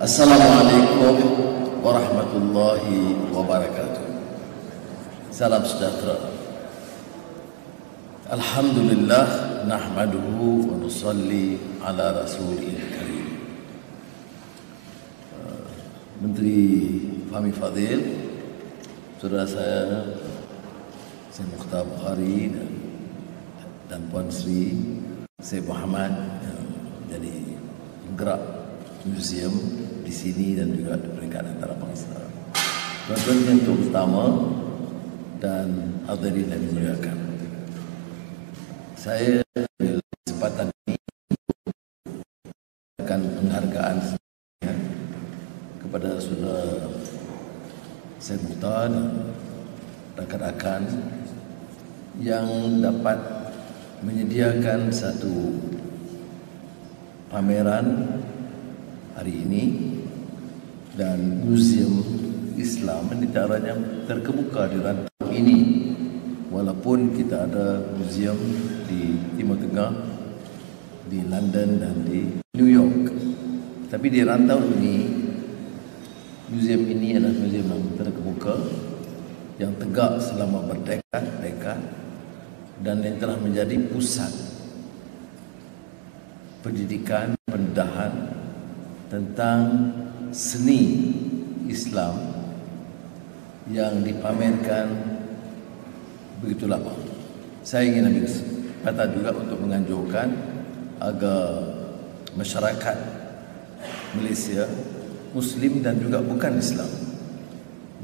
Assalamualaikum warahmatullahi wabarakatuh. Salam sejahtera. Alhamdulillah nahmaduhu wa nusalli ala rasulil karim. Menteri Fahmi Fadil, saudara saya Mukhtar Bukhari dan Puan Seri Syed Muhammad yang jadi penggerak Muzium di sini dan juga di peringkat antarabangsa. Tuan-tuan yang terutama dan hadirin yang dimuliakan, saya ambil kesempatan ini akan penghargaan kepada saudara Syed Mukhtar dan rakan-rakan yang dapat menyediakan satu pameran hari ini dan Muzium Islam antaranya terkemuka di rantau ini, walaupun kita ada muzium di Timur Tengah, di London dan di New York, tapi di rantau ini muzium ini adalah muzium yang terkemuka, yang tegak selama berdekad-dekad dan yang telah menjadi pusat pendidikan, pendedahan tentang seni Islam yang dipamerkan begitu lama. Saya ingin ambil kesempatan juga untuk menganjurkan agar masyarakat Malaysia, Muslim dan juga bukan Islam,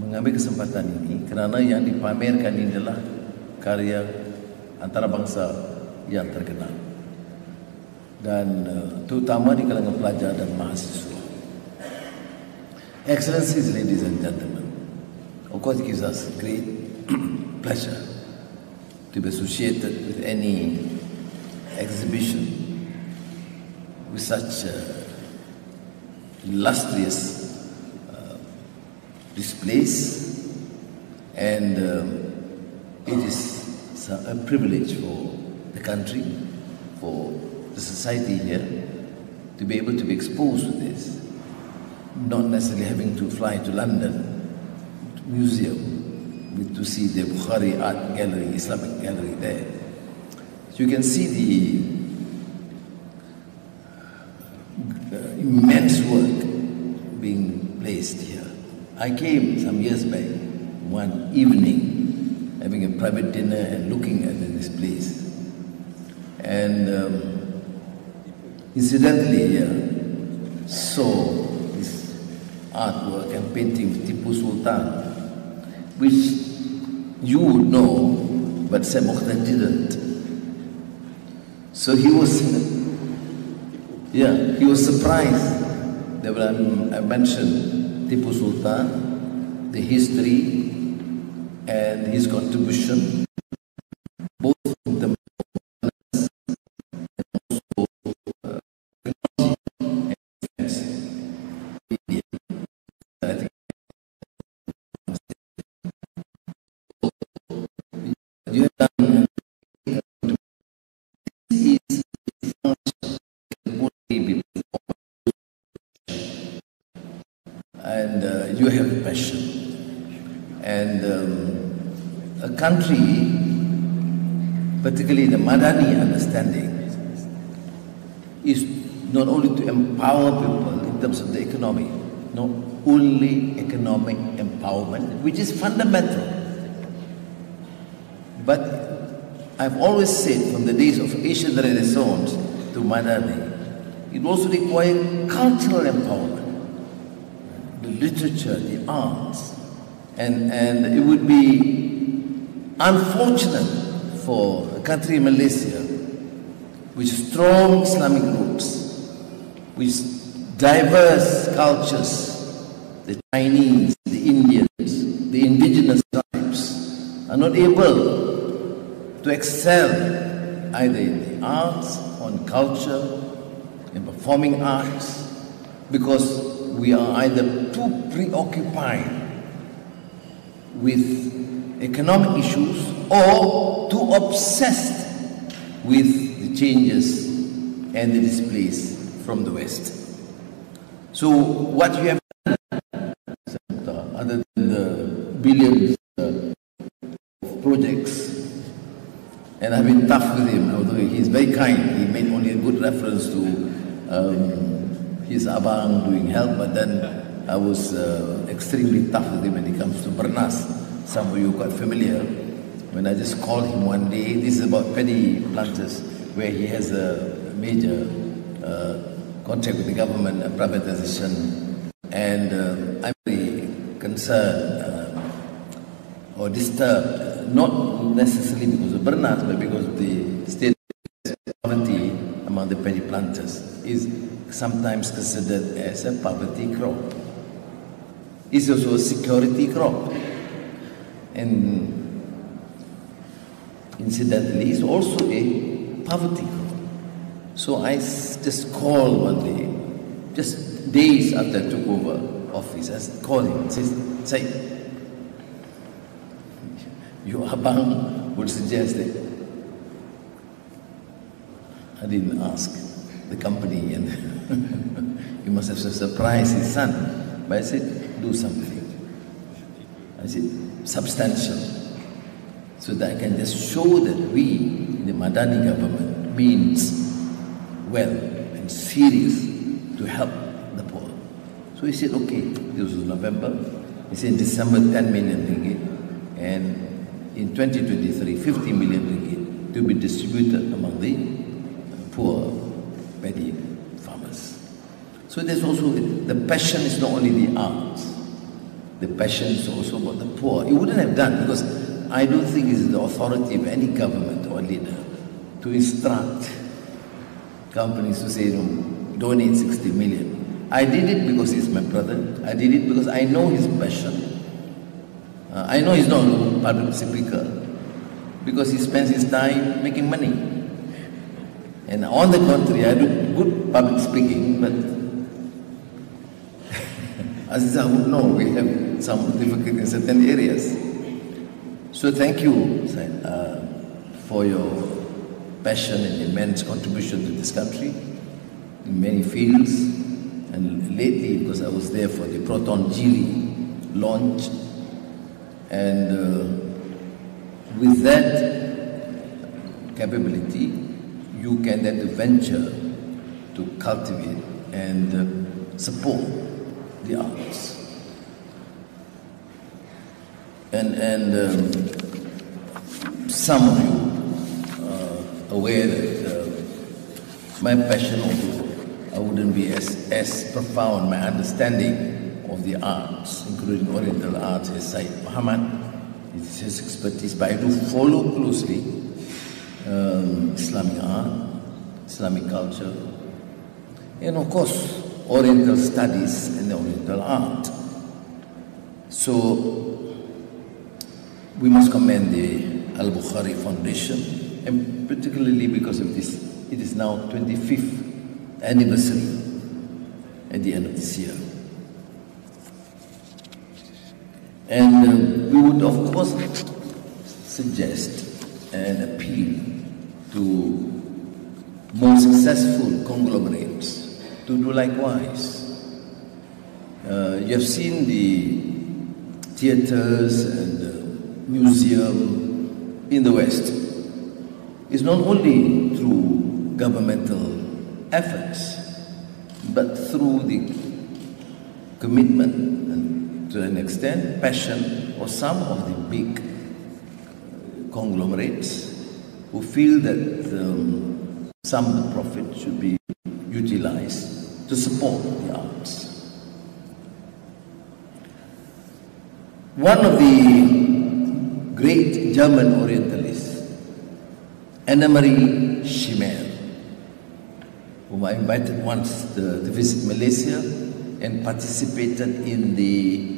mengambil kesempatan ini kerana yang dipamerkan ini adalah karya antarabangsa yang terkenal dan terutama di kalangan pelajar dan mahasiswa. Excellencies, ladies and gentlemen, of course it gives us great pleasure to be associated with any exhibition with such illustrious displays, and it is a privilege for the country, for the society here, to be able to be exposed to this, not necessarily having to fly to London to museum to see the Bukhari Art Gallery, Islamic Gallery there. So you can see the immense work being placed here. I came some years back one evening, having a private dinner and looking at this place, and incidentally saw this artwork and painting of Tipu Sultan, which you would know, but Syed Mukhtar didn't. So he was surprised that when I mentioned Tipu Sultan, the history and his contribution, both in the you have passion, and a country, particularly the Madani understanding, is not only to empower people in terms of the economy, not only economic empowerment, which is fundamental, but I've always said from the days of Asian Renaissance to Madani, it also required cultural empowerment, the literature, the arts, and it would be unfortunate for a country, Malaysia, with strong Islamic roots, with diverse cultures, the Chinese, the Indians, the indigenous tribes, are not able to excel either in the arts, on culture, in performing arts, because we are either too preoccupied with economic issues or too obsessed with the changes and the displays from the West. So what you have done, other than the billions of projects, and I've been tough with him, although he's very kind. He made only a good reference to his abang doing help, but then I was extremely tough with him when it comes to Bernas. Some of you are quite familiar. When I just called him one day, this is about paddy planters, where he has a major contract with the government, a privatization, and I'm very concerned or disturbed, not necessarily because of Bernas, but because of the state of poverty among the paddy planters is sometimes considered as a poverty crop. It's also a security crop, and incidentally, it's also a poverty crop. So I just called one day, just days after I took over office, I called him and said, your abang would suggest that I didn't ask the company, and he must have surprised his son. But I said, do something. I said, substantial, so that I can just show that we, the Madani government, means well and serious to help the poor. So he said, okay, this was November. He said, December, 10 million ringgit, and in 2023, 50 million ringgit to be distributed among the poor paddy farmers. So there's also, the passion is not only the arts, the passion is also about the poor. He wouldn't have done, because I don't think it's the authority of any government or leader to instruct companies to say, donate 60 million. I did it because he's my brother. I did it because I know his passion. I know he's not a public speaker, because he spends his time making money. And on the contrary, I do good public speaking, but as I would know, we have some difficulty in certain areas. So thank you for your passion and immense contribution to this country in many fields. And lately, because I was there for the Proton Gili launch, and with that capability, you can then venture to cultivate and support the arts. And some of you are aware that my passion, although I wouldn't be as profound, my understanding of the arts, including Oriental arts, as Syed Muhammad, it's his expertise, but I do follow closely Islamic art, Islamic culture, and of course Oriental studies and Oriental art. So we must commend the Al-Bukhari Foundation, and particularly because of this, it is now 25th anniversary at the end of this year. And we would of course suggest and appeal to more successful conglomerates to do likewise. You have seen the theatres and the museum in the West. It's not only through governmental efforts, but through the commitment and, to an extent, passion of some of the big conglomerates who feel that some of the profit should be utilized to support the arts. One of the great German Orientalists, Annemarie Schimer, whom I invited once to visit Malaysia and participated in the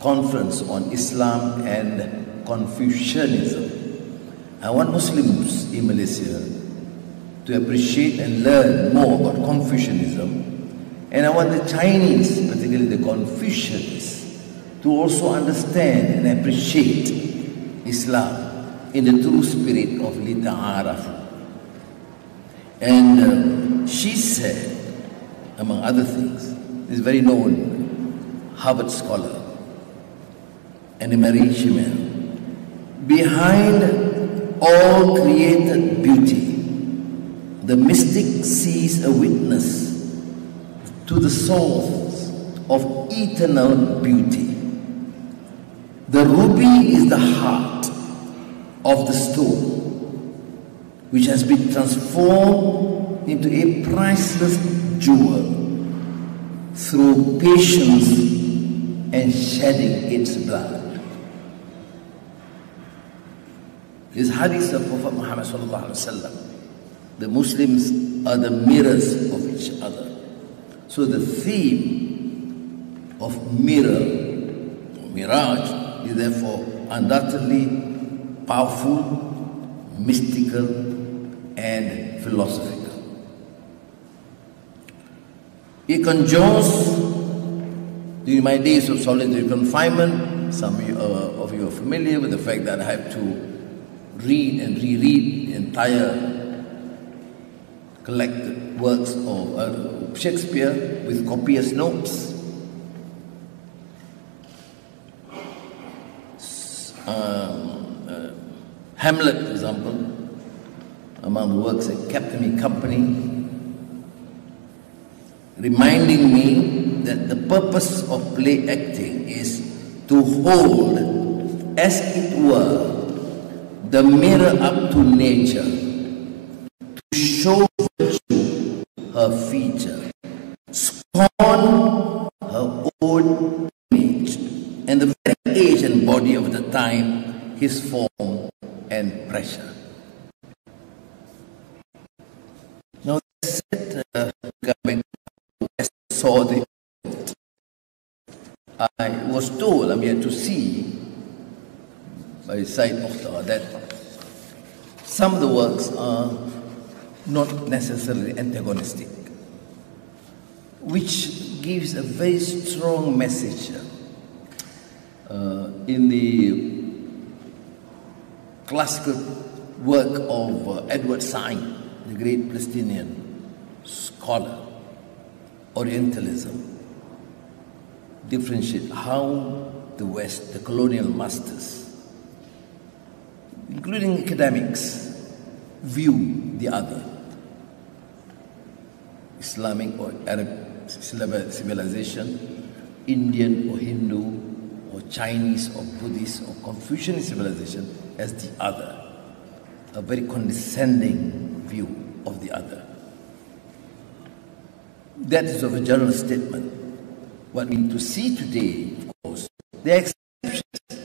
conference on Islam and Confucianism. I want Muslims in Malaysia to appreciate and learn more about Confucianism, and I want the Chinese, particularly the Confucians, to also understand and appreciate Islam in the true spirit of lita'arafu. And she said, among other things. This very known Harvard scholar, Anwar, behind all created beauty, the mystic sees a witness to the source of eternal beauty. The ruby is the heart of the stone, which has been transformed into a priceless jewel through patience and shedding its blood. This hadith of Prophet Muhammad sallallahu alaihi wasallam. The Muslims are the mirrors of each other. So the theme of mirror, or mirage, is therefore undoubtedly powerful, mystical, and philosophical. It conjures, during my days of solitary confinement, some of you are familiar with the fact that I have to read and reread the entire collected works of Shakespeare with copious notes. Hamlet, for example, among the works that kept me company, reminding me that the purpose of play acting is to hold, as it were, the mirror up to nature, to show virtue her feature, scorn her own image, and the very age and body of the time, his form and pressure. Now, said government saw the I was told, I'm yet to see, by Said Mukhtar, that some of the works are not necessarily antagonistic, which gives a very strong message. In the classical work of Edward Said, the great Palestinian scholar, Orientalism, differentiate how the West, the colonial masters, including academics, view the other. Islamic or Arab civilization, Indian or Hindu or Chinese or Buddhist or Confucian civilization as the other, a very condescending view of the other. That is of a general statement. What we need to see today, of course, there are exceptions. There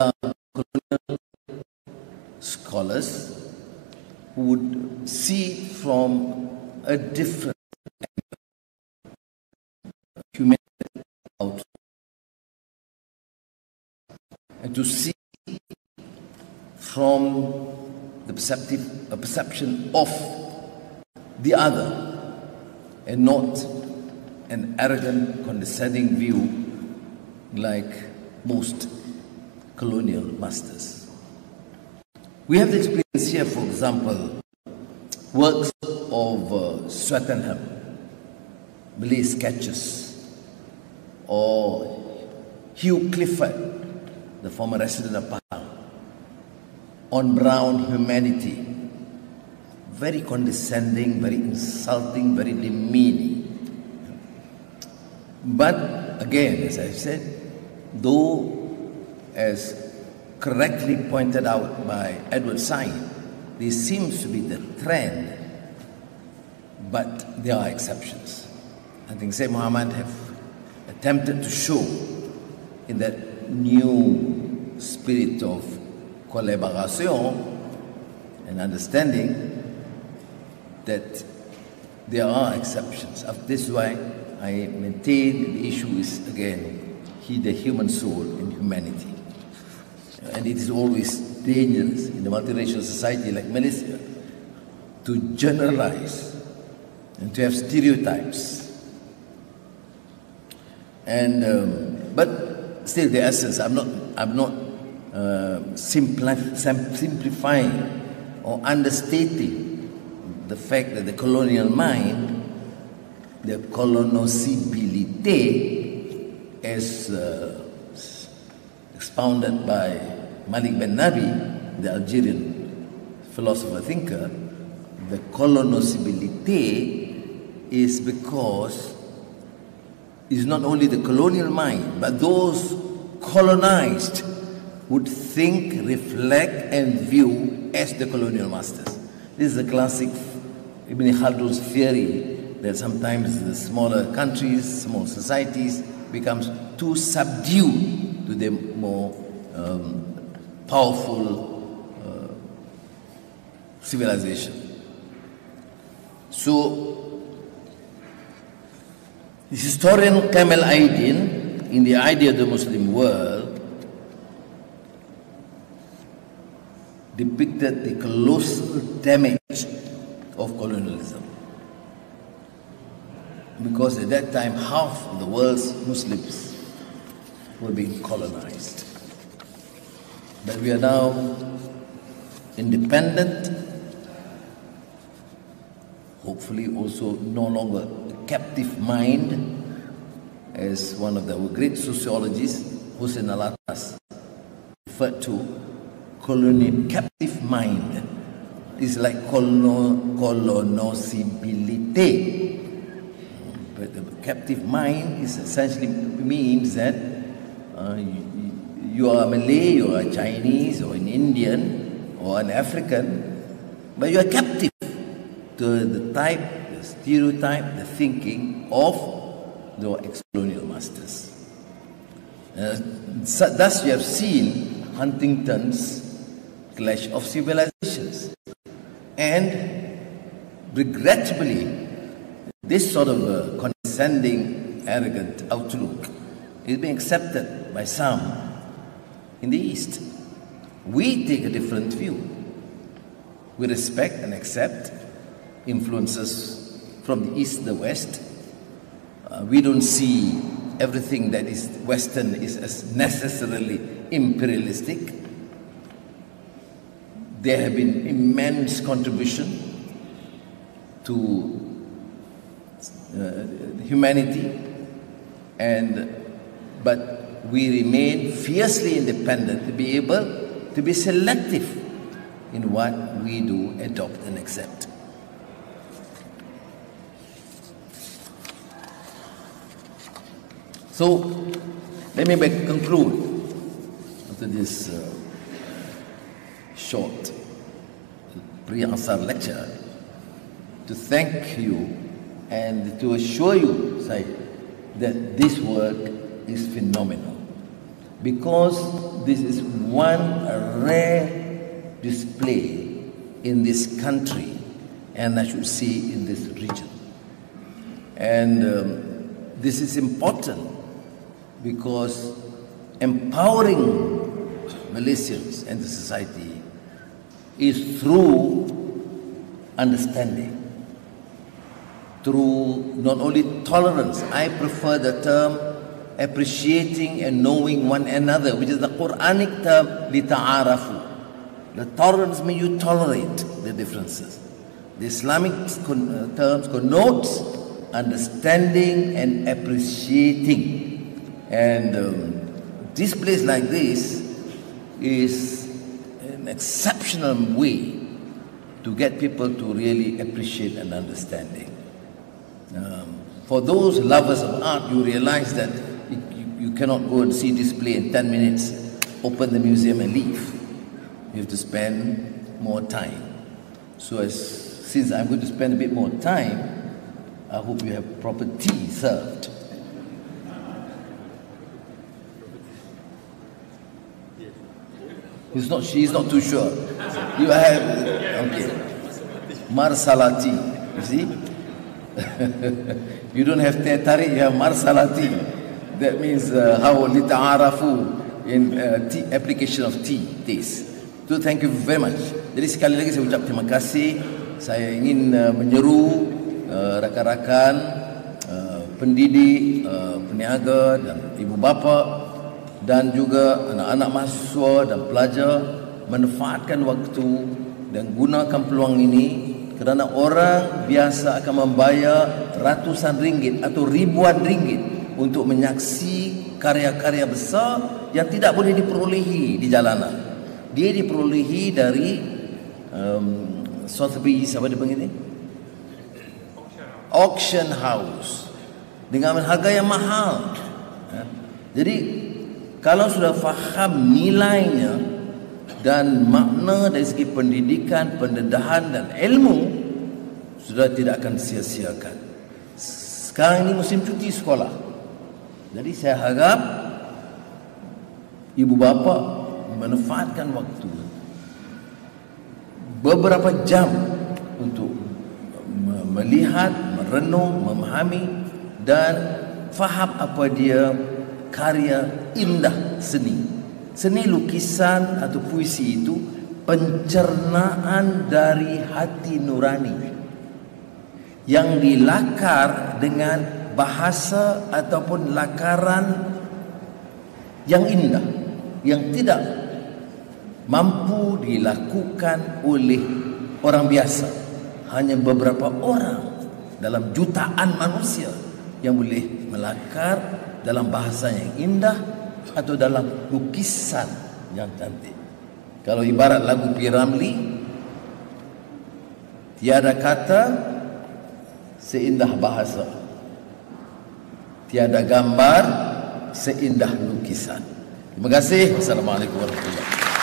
are colonial scholars who would see from a different humanity out, and to see from the perception of the other, and not an arrogant, condescending view like most colonial masters. We have the experience here, for example, works of Swettenham, Malay sketches, or Hugh Clifford, the former resident of Pahang, on brown humanity. Very condescending, very insulting, very demeaning. But again, as I said, though, as correctly pointed out by Edward Said, this seems to be the trend, but there are exceptions. I think Sayyid Muhammad have attempted to show in that new spirit of collaboration and understanding that there are exceptions. This is why I maintain the issue is, again, the human soul in humanity. And it is always dangerous in a multiracial society like Malaysia to generalize and to have stereotypes. And but still, the essence, I'm not simplifying or understating the fact that the colonial mind the colonoscibility as expounded by Malik Ben Nabi, the Algerian philosopher thinker. The colonoscibility is because it's not only the colonial mind, but those colonized would think, reflect, and view as the colonial masters. This is a classic Ibn Khaldun's theory that sometimes the smaller countries, small societies becomes too subdued to the more powerful civilization. So, the historian Kamal Aydin, in The Idea of the Muslim World, depicted the colossal damage of colonialism. Because at that time, half of the world's Muslims were being colonized. But we are now independent, hopefully also no longer a captive mind, as one of our great sociologists, Hussein Alatas, referred to. Captive mind is like colonoscibility. But the captive mind is essentially means that you are Malay, you are Chinese, or an Indian, or an African, but you are captive to the type, the stereotype, the thinking of the ex-colonial masters. Thus you have seen Huntington's Clash of Civilizations. And regrettably, this sort of condescending, arrogant outlook is being accepted by some in the East. We take a different view. We respect and accept influences from the East, the West. We don't see everything that is Western is as necessarily imperialistic. There have been immense contribution to humanity, but we remain fiercely independent to be able to be selective in what we do, adopt, and accept. So, let me conclude after this short pre-answer lecture to thank you and to assure you, Syed, that this work is phenomenal, because this is one rare display in this country, and I should say in this region. And this is important because empowering Malaysians and the society is through understanding, through not only tolerance. I prefer the term appreciating and knowing one another, which is the Quranic term, lita'arafu. The tolerance means you tolerate the differences. The Islamic terms connotes understanding and appreciating. And this place like this is an exceptional way to get people to really appreciate and understanding. For those lovers of art, you realize that you cannot go and see display in 10 minutes, open the museum and leave. You have to spend more time. So since I'm going to spend a bit more time, I hope you have proper tea served. She's not too sure. You have, okay. Marsalati, you see? You don't have teh tarik, you have marsalati. That means how lita'arafu in tea, application of tea, taste. So thank you very much. Jadi sekali lagi saya ucap terima kasih. Saya ingin menyeru rakan-rakan, pendidik, peniaga dan ibu bapa dan juga anak-anak mahasiswa dan pelajar manfaatkan waktu dan gunakan peluang ini kerana orang biasa akan membayar ratusan ringgit atau ribuan ringgit untuk menyaksi karya-karya besar yang tidak boleh diperolehi di jalanan. Dia diperolehi dari Sotheby's, apa dia panggil ni? Auction house, dengan harga yang mahal. Jadi kalau sudah faham nilainya dan makna dari segi pendidikan, pendedahan dan ilmu, sudah tidak akan sia-siakan. Sekarang ini musim cuti sekolah, jadi saya harap ibu bapa memanfaatkan waktu beberapa jam untuk melihat, merenung, memahami dan faham apa dia karya indah seni. Seni lukisan atau puisi itu pencernaan dari hati nurani yang dilakar dengan bahasa ataupun lakaran yang indah, yang tidak mampu dilakukan oleh orang biasa. Hanya beberapa orang dalam jutaan manusia yang boleh melakar dalam bahasa yang indah atau dalam lukisan yang cantik. Kalau ibarat lagu P. Ramlee, tiada kata seindah bahasa, tiada gambar seindah lukisan. Terima kasih. Wassalamualaikum warahmatullahi wabarakatuh.